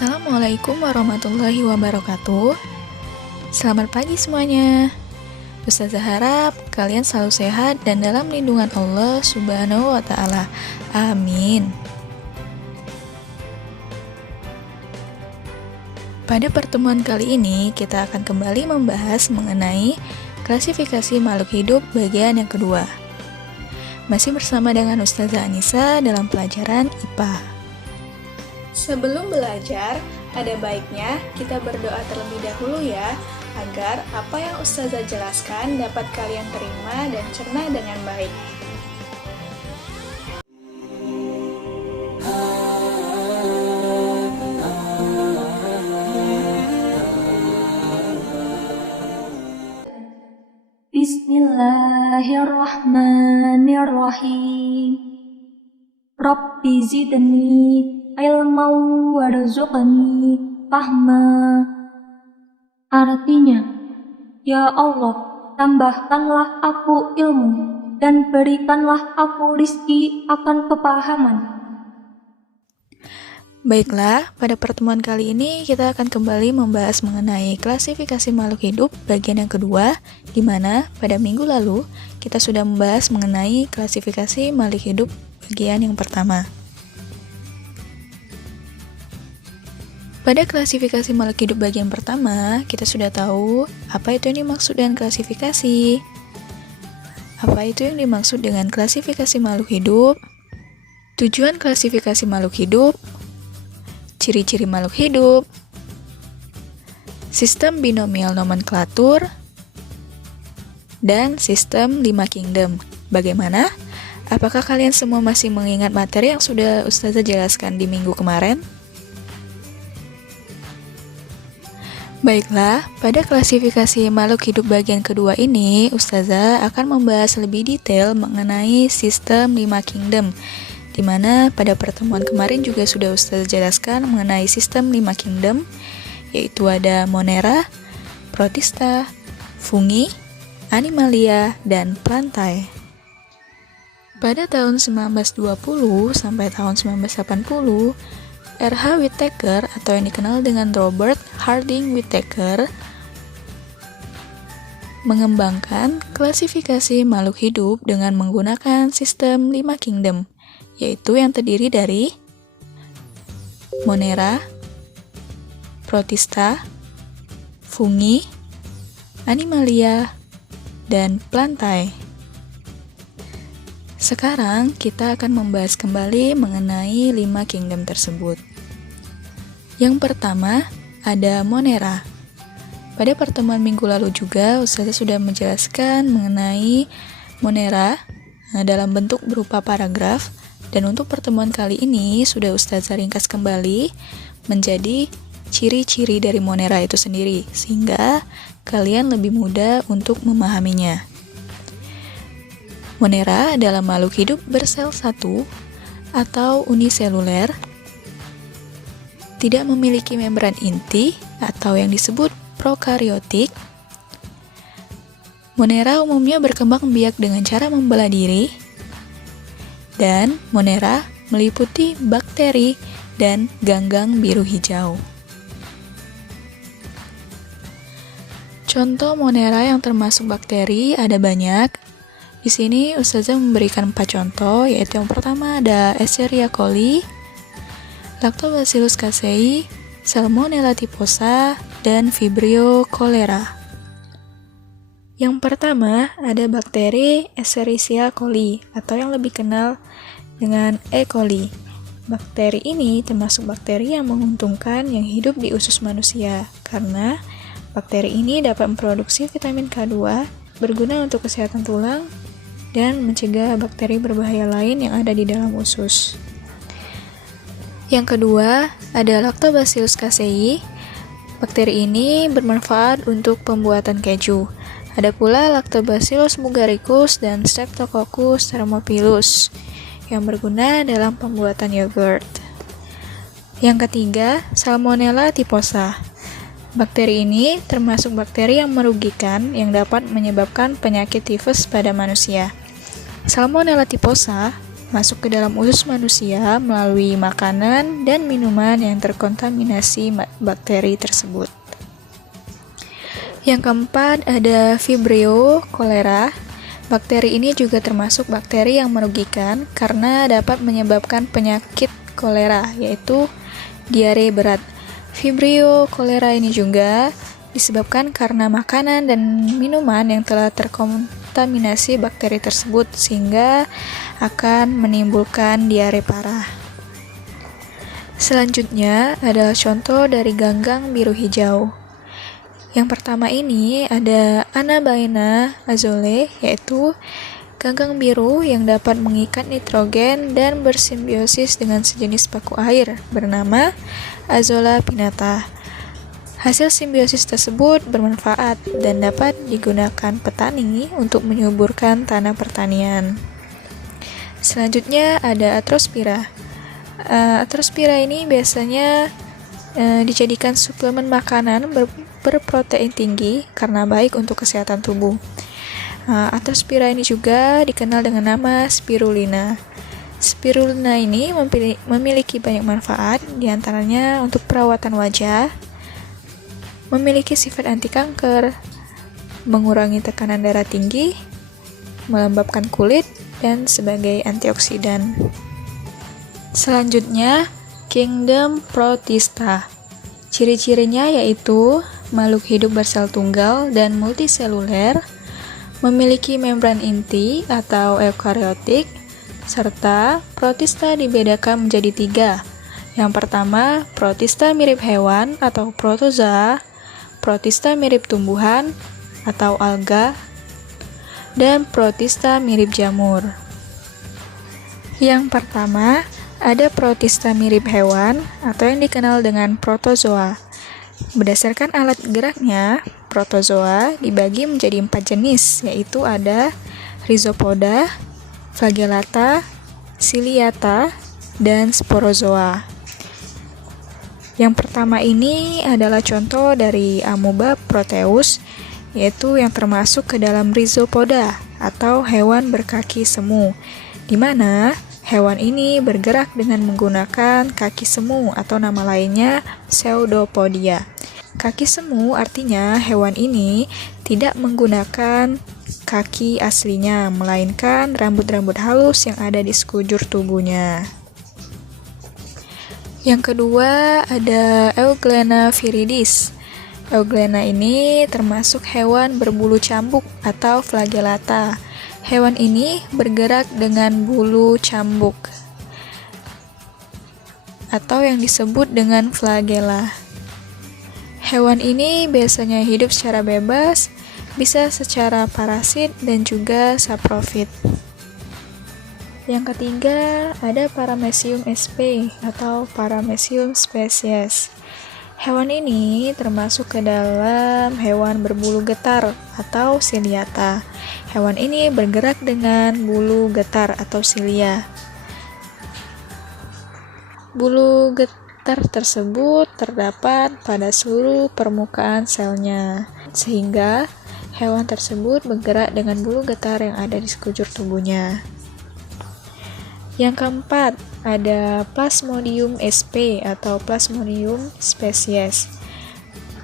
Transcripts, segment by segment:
Assalamualaikum warahmatullahi wabarakatuh. Selamat pagi semuanya. Ustazah harap kalian selalu sehat dan dalam lindungan Allah Subhanahu wa Ta'ala. Amin. Pada pertemuan kali ini, kita akan kembali membahas mengenai klasifikasi makhluk hidup bagian yang kedua. Masih bersama dengan Ustazah Anissa dalam pelajaran IPA. Sebelum belajar, ada baiknya kita berdoa terlebih dahulu ya, agar apa yang Ustazah jelaskan dapat kalian terima dan cerna dengan baik. Bismillahirrahmanirrahim. Rabbi zidni ilman warzuqni fahma. Artinya, ya Allah, tambahkanlah aku ilmu dan berikanlah aku rizki akan kepahaman. Baiklah, pada pertemuan kali ini kita akan kembali membahas mengenai klasifikasi makhluk hidup bagian yang kedua, di mana pada minggu lalu kita sudah membahas mengenai klasifikasi makhluk hidup bagian yang pertama. Pada klasifikasi makhluk hidup bagian pertama, kita sudah tahu apa itu yang dimaksud dengan klasifikasi. Apa itu yang dimaksud dengan klasifikasi makhluk hidup? Tujuan klasifikasi makhluk hidup, ciri-ciri makhluk hidup, sistem binomial nomenklatur, dan sistem 5 kingdom. Bagaimana? Apakah kalian semua masih mengingat materi yang sudah Ustazah jelaskan di minggu kemarin? Baiklah, pada klasifikasi makhluk hidup bagian kedua ini, Ustazah akan membahas lebih detail mengenai sistem 5 kingdom, di mana pada pertemuan kemarin juga sudah Ustazah jelaskan mengenai sistem 5 kingdom, yaitu ada Monera, Protista, Fungi, Animalia, dan Plantae. Pada tahun 1920 sampai tahun 1980, R.H. Whittaker atau yang dikenal dengan Robert Harding Whittaker mengembangkan klasifikasi makhluk hidup dengan menggunakan sistem 5 kingdom, yaitu yang terdiri dari Monera, Protista, Fungi, Animalia, dan Plantae. Sekarang kita akan membahas kembali mengenai 5 kingdom tersebut. Yang pertama ada Monera. Pada pertemuan minggu lalu juga Ustazah sudah menjelaskan mengenai Monera dalam bentuk berupa paragraf, dan untuk pertemuan kali ini sudah Ustazah ringkas kembali menjadi ciri-ciri dari Monera itu sendiri, sehingga kalian lebih mudah untuk memahaminya. Monera adalah makhluk hidup bersel satu atau uniseluler, tidak memiliki membran inti atau yang disebut prokariotik. Monera umumnya berkembang biak dengan cara membelah diri, dan Monera meliputi bakteri dan ganggang biru hijau. Contoh Monera yang termasuk bakteri ada banyak. Di sini Ustazah memberikan 4 contoh, yaitu yang pertama ada Escherichia coli, Lactobacillus casei, Salmonella typhosa, dan Vibrio cholera. Yang pertama ada bakteri Escherichia coli atau yang lebih kenal dengan E. coli. Bakteri ini termasuk bakteri yang menguntungkan yang hidup di usus manusia, karena bakteri ini dapat memproduksi vitamin K2 berguna untuk kesehatan tulang dan mencegah bakteri berbahaya lain yang ada di dalam usus. Yang kedua, ada Lactobacillus casei. Bakteri ini bermanfaat untuk pembuatan keju. Ada pula Lactobacillus bugaricus dan Streptococcus thermophilus yang berguna dalam pembuatan yogurt. Yang ketiga, Salmonella typhosa. Bakteri ini termasuk bakteri yang merugikan yang dapat menyebabkan penyakit tifus pada manusia. Salmonella typhosa masuk ke dalam usus manusia melalui makanan dan minuman yang terkontaminasi bakteri tersebut. Yang keempat ada Vibrio cholera. Bakteri ini juga termasuk bakteri yang merugikan karena dapat menyebabkan penyakit kolera, yaitu diare berat. Vibrio cholera ini juga disebabkan karena makanan dan minuman yang telah terkontaminasi bakteri tersebut sehingga akan menimbulkan diare parah. Selanjutnya adalah contoh dari ganggang biru hijau. Yang pertama ini ada Anabaena azole, yaitu ganggang biru yang dapat mengikat nitrogen dan bersimbiosis dengan sejenis paku air bernama Azolla pinnata. Hasil simbiosis tersebut bermanfaat dan dapat digunakan petani untuk menyuburkan tanah pertanian. Selanjutnya ada Atrospira. Atrospira ini biasanya dijadikan suplemen makanan berprotein tinggi karena baik untuk kesehatan tubuh. Atrospira ini juga dikenal dengan nama spirulina. Spirulina ini memiliki banyak manfaat, diantaranya untuk perawatan wajah, memiliki sifat anti kanker, mengurangi tekanan darah tinggi, melembabkan kulit, dan sebagai antioksidan. Selanjutnya, Kingdom Protista. Ciri-cirinya yaitu makhluk hidup bersel tunggal dan multiseluler, memiliki membran inti atau eukariotik, serta protista dibedakan menjadi 3. Yang pertama, protista mirip hewan atau protozoa, protista mirip tumbuhan atau alga, dan protista mirip jamur. Yang pertama, ada protista mirip hewan atau yang dikenal dengan protozoa. Berdasarkan alat geraknya, protozoa dibagi menjadi 4 jenis, yaitu ada Rhizopoda, Flagellata, Ciliata, dan Sporozoa. Yang pertama ini adalah contoh dari amoeba proteus, yaitu yang termasuk ke dalam Rhizopoda atau hewan berkaki semu, di mana hewan ini bergerak dengan menggunakan kaki semu atau nama lainnya Pseudopodia. Kaki semu artinya hewan ini tidak menggunakan kaki aslinya, melainkan rambut-rambut halus yang ada di sekujur tubuhnya. Yang kedua ada Euglena viridis. Euglena ini termasuk hewan berbulu cambuk atau Flagellata. Hewan ini bergerak dengan bulu cambuk atau yang disebut dengan flagella. Hewan ini biasanya hidup secara bebas, bisa secara parasit dan juga saprofit. Yang ketiga ada Paramecium sp atau Paramecium species. Hewan ini termasuk ke dalam hewan berbulu getar atau ciliata. Hewan ini bergerak dengan bulu getar atau cilia. Bulu getar tersebut terdapat pada seluruh permukaan selnya, sehingga hewan tersebut bergerak dengan bulu getar yang ada di sekujur tubuhnya. Yang keempat, ada Plasmodium sp atau Plasmodium species.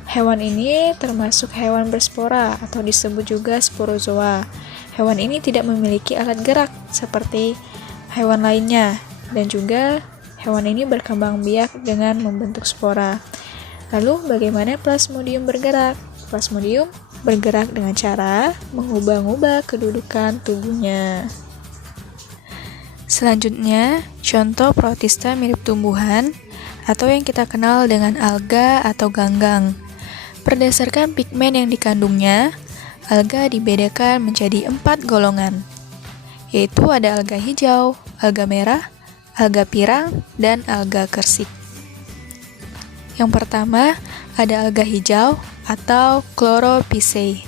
Hewan ini termasuk hewan berspora atau disebut juga sporozoa. Hewan ini tidak memiliki alat gerak seperti hewan lainnya, dan juga hewan ini berkembang biak dengan membentuk spora. Lalu bagaimana Plasmodium bergerak? Plasmodium bergerak dengan cara mengubah-ubah kedudukan tubuhnya. Selanjutnya, contoh protista mirip tumbuhan atau yang kita kenal dengan alga atau ganggang. Berdasarkan pigmen yang dikandungnya, alga dibedakan menjadi 4 golongan, yaitu ada alga hijau, alga merah, alga pirang, dan alga kersik. Yang pertama, ada alga hijau atau Chlorophyceae.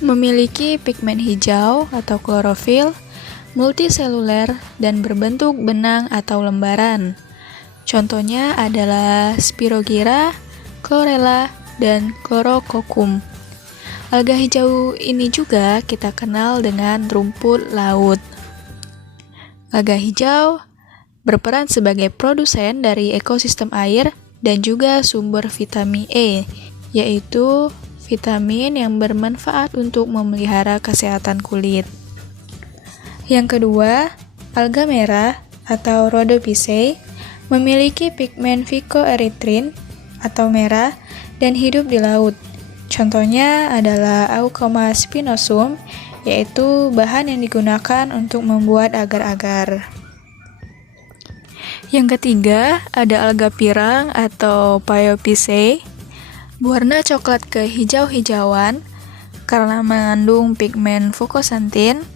Memiliki pigmen hijau atau klorofil, multiseluler, dan berbentuk benang atau lembaran. Contohnya adalah Spirogyra, Chlorella, dan Chlorococcum. Alga hijau ini juga kita kenal dengan rumput laut. Alga hijau berperan sebagai produsen dari ekosistem air dan juga sumber vitamin E, yaitu vitamin yang bermanfaat untuk memelihara kesehatan kulit. Yang kedua, alga merah atau Rhodophyceae memiliki pigmen phycoerythrin atau merah dan hidup di laut. Contohnya adalah Aucoma spinosum, yaitu bahan yang digunakan untuk membuat agar-agar. Yang ketiga, ada alga pirang atau Pyophyceae, berwarna coklat kehijau-hijauan karena mengandung pigmen fukosantin,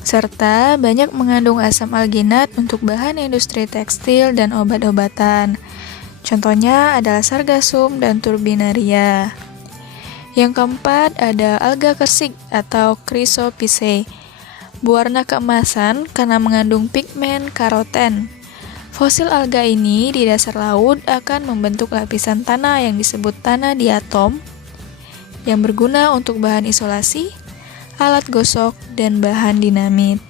serta banyak mengandung asam alginat untuk bahan industri tekstil dan obat-obatan. Contohnya adalah Sargassum dan Turbinaria. Yang keempat ada alga kersik atau Chrysophyceae, berwarna keemasan karena mengandung pigmen karoten. Fosil alga ini di dasar laut akan membentuk lapisan tanah yang disebut tanah diatom, yang berguna untuk bahan isolasi, alat gosok, dan bahan dinamit.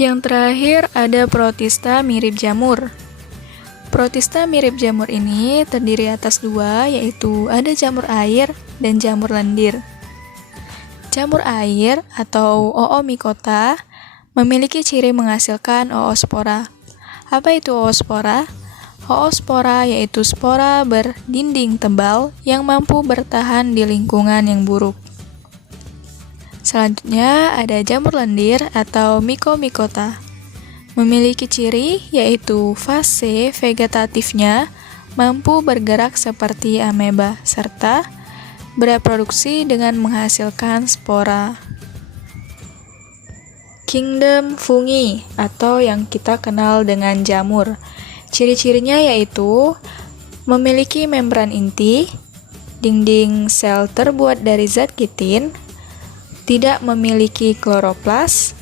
Yang terakhir ada Protista mirip jamur. Protista mirip jamur ini terdiri atas dua, yaitu ada jamur air dan jamur lendir. Jamur air atau Oomycota memiliki ciri menghasilkan oospora. Apa itu oospora? Oospora yaitu spora berdinding tebal yang mampu bertahan di lingkungan yang buruk. Selanjutnya ada jamur lendir atau Mycomycota. Memiliki ciri yaitu fase vegetatifnya mampu bergerak seperti ameba serta bereproduksi dengan menghasilkan spora. Kingdom fungi atau yang kita kenal dengan jamur. Ciri-cirinya yaitu memiliki membran inti, dinding sel terbuat dari zat kitin, tidak memiliki kloroplas,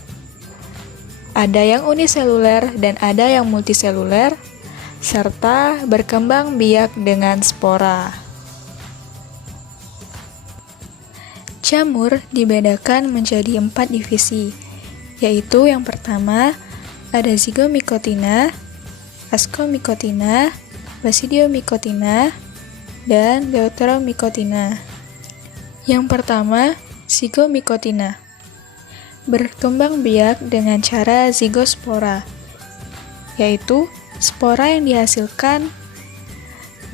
ada yang uniseluler dan ada yang multiseluler, serta berkembang biak dengan spora. Jamur dibedakan menjadi 4 divisi, yaitu yang pertama ada Zygomycotina, Ascomycotina, Basidiomycotina, dan Deuteromycotina. Yang pertama, Zygomycotina. Berkembang biak dengan cara zigospora, yaitu spora yang dihasilkan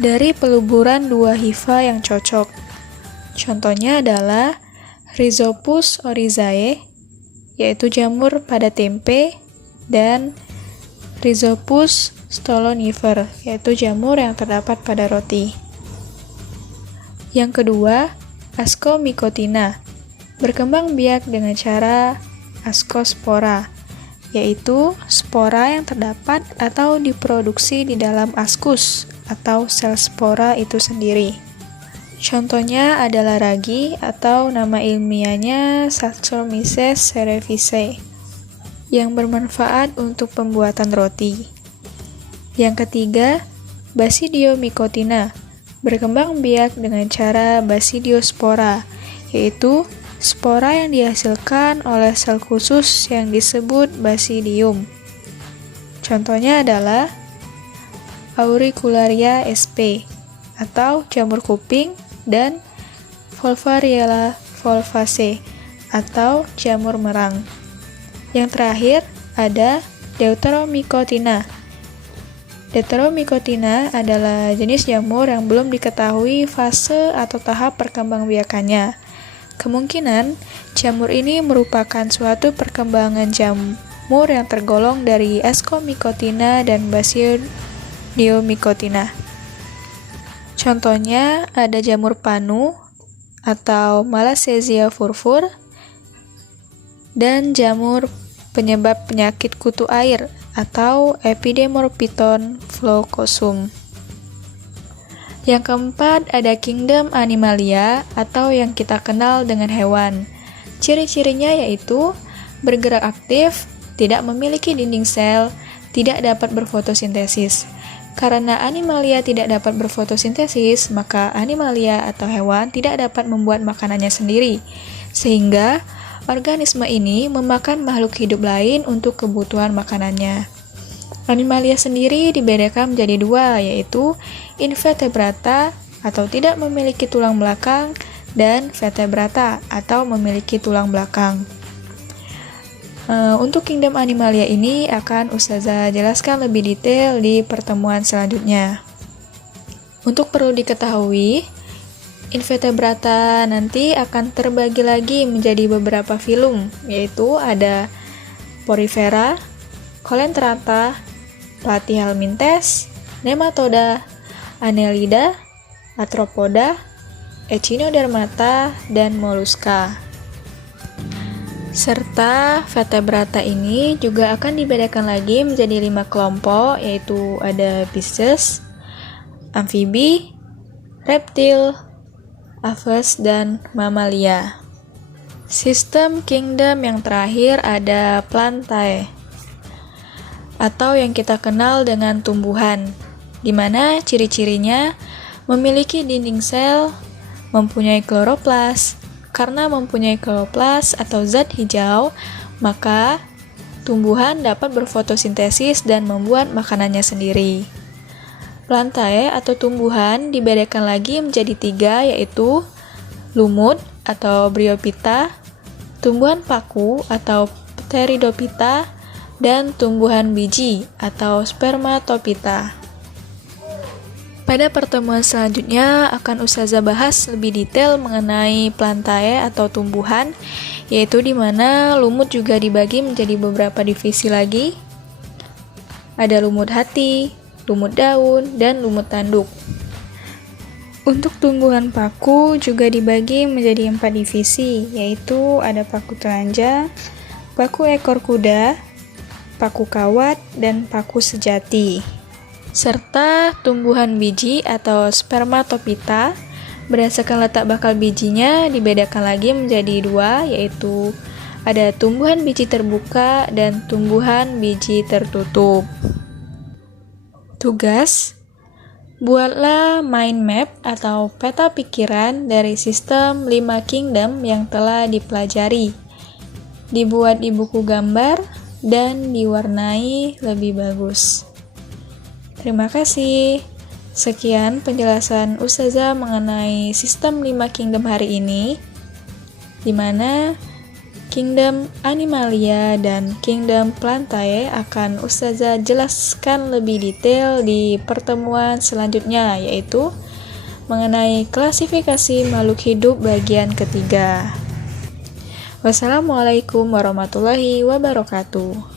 dari peluburan dua hifa yang cocok. Contohnya adalah Rhizopus oryzae, yaitu jamur pada tempe, dan Rhizopus stolonifer, yaitu jamur yang terdapat pada roti. Yang kedua, Ascomycotina. Berkembang biak dengan cara ascospora, yaitu spora yang terdapat atau diproduksi di dalam ascus atau sel spora itu sendiri. Contohnya adalah ragi atau nama ilmiahnya Saccharomyces cerevisiae yang bermanfaat untuk pembuatan roti. Yang ketiga, Basidiomycotina. Berkembang biak dengan cara basidiospora, yaitu spora yang dihasilkan oleh sel khusus yang disebut basidium. Contohnya adalah Auricularia sp atau jamur kuping dan Volvariella volvaceae atau jamur merang. Yang terakhir ada Deuteromycotina. Deuteromycotina adalah jenis jamur yang belum diketahui fase atau tahap perkembangbiakannya. Kemungkinan jamur ini merupakan suatu perkembangan jamur yang tergolong dari Ascomycotina dan Basidiomycotina. Contohnya ada jamur panu atau Malassezia furfur dan jamur penyebab penyakit kutu air atau Epidemorphyton floocosum. Yang keempat ada kingdom Animalia atau yang kita kenal dengan hewan. Ciri-cirinya yaitu bergerak aktif, tidak memiliki dinding sel, tidak dapat berfotosintesis. Karena animalia tidak dapat berfotosintesis, maka animalia atau hewan tidak dapat membuat makanannya sendiri, sehingga Organisme ini memakan makhluk hidup lain untuk kebutuhan makanannya. Animalia sendiri dibedakan menjadi dua, yaitu invertebrata atau tidak memiliki tulang belakang dan vertebrata atau memiliki tulang belakang. Untuk kingdom Animalia ini akan Ustazah jelaskan lebih detail di pertemuan selanjutnya. Untuk perlu diketahui, invertebrata nanti akan terbagi lagi menjadi beberapa filum, yaitu ada Porifera, Colentrata, Platyhelminthes, Nematoda, Annelida, Arthropoda, Echinodermata, dan Moluska. Serta vertebrata ini juga akan dibedakan lagi menjadi 5 kelompok, yaitu ada Pisces, amfibi, reptil, aves, dan mamalia. Sistem kingdom yang terakhir ada Plantae, atau yang kita kenal dengan tumbuhan, di mana ciri-cirinya memiliki dinding sel, mempunyai kloroplas. Karena mempunyai kloroplas atau zat hijau, maka tumbuhan dapat berfotosintesis dan membuat makanannya sendiri. Plantae atau tumbuhan dibedakan lagi menjadi 3, yaitu lumut atau Bryophyta, tumbuhan paku atau Pteridophyta, dan tumbuhan biji atau Spermatophyta. Pada pertemuan selanjutnya akan Ustazah bahas lebih detail mengenai Plantae atau tumbuhan, yaitu di mana lumut juga dibagi menjadi beberapa divisi lagi. Ada lumut hati, lumut daun, dan lumut tanduk. Untuk tumbuhan paku juga dibagi menjadi 4 divisi, yaitu ada paku telanjang, paku ekor kuda, paku kawat, dan paku sejati. Serta tumbuhan biji atau Spermatophyta, berdasarkan letak bakal bijinya dibedakan lagi menjadi 2, yaitu ada tumbuhan biji terbuka dan tumbuhan biji tertutup. Tugas: buatlah mind map atau peta pikiran dari sistem 5 kingdom yang telah dipelajari. Dibuat di buku gambar dan diwarnai lebih bagus. Terima kasih. Sekian penjelasan Ustazah mengenai sistem 5 kingdom hari ini, di mana kingdom Animalia dan kingdom Plantae akan Ustazah jelaskan lebih detail di pertemuan selanjutnya, yaitu mengenai klasifikasi makhluk hidup bagian ketiga. Wassalamualaikum warahmatullahi wabarakatuh.